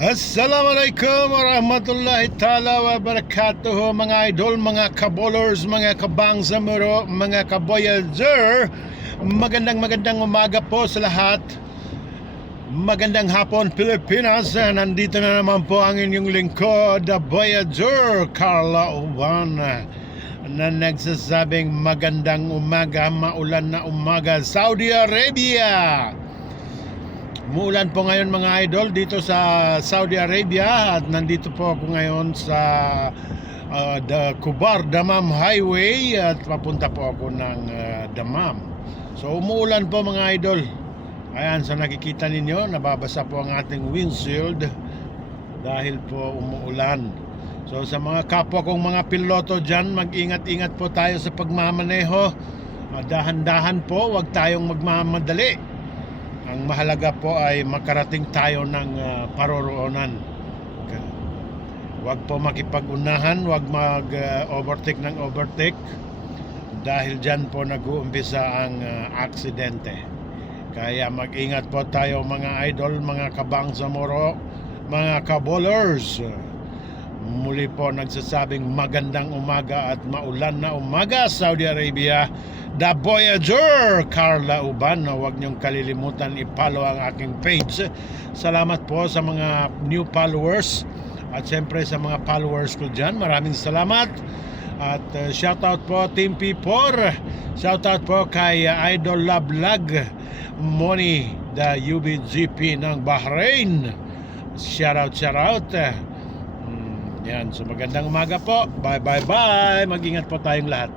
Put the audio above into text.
Assalamualaikum warahmatullahi ta'ala wa barakatuh, mga idol, mga kabolers, mga kabangsamuro, mga kaboyager. Magandang umaga po sa lahat. Magandang hapon Pilipinas. Nandito na naman po ang inyong lingkod, The Voyager, Carla Uban, na nagsasabing magandang umaga, maulan na umaga, Saudi Arabia. Muulan po ngayon mga idol dito sa Saudi Arabia, at nandito po ako ngayon sa the Kubar Dammam Highway at papunta po ako ng Dammam. So umuulan po mga idol. Ayan, sa nakikita ninyo, nababasa po ang ating windshield dahil po umuulan. So sa mga kapwa kong mga piloto dyan, mag-ingat-ingat po tayo sa pagmamaneho. Dahan-dahan po, huwag tayong magmamadali. Ang mahalaga po ay makarating tayo ng paroroonan. Huwag po makipag-unahan, huwag mag-overtake ng overtake, dahil dyan po nag-uumpisa ang aksidente. Kaya mag-ingat po tayo mga idol, mga kabangsamoro, mga kabolers. Muli po nagsasabing magandang umaga at maulan na umaga, Saudi Arabia. The Voyager, Carla Uban. Huwag niyong kalilimutan i-follow ang aking page. Salamat po sa mga new followers at siyempre sa mga followers ko dyan. Maraming salamat. At shoutout po Team P4. Shoutout po kay Idol Love Lag Moni, the UBGP ng Bahrain. Shoutout. Yan, so magandang umaga po. Bye. Mag-ingat po tayong lahat.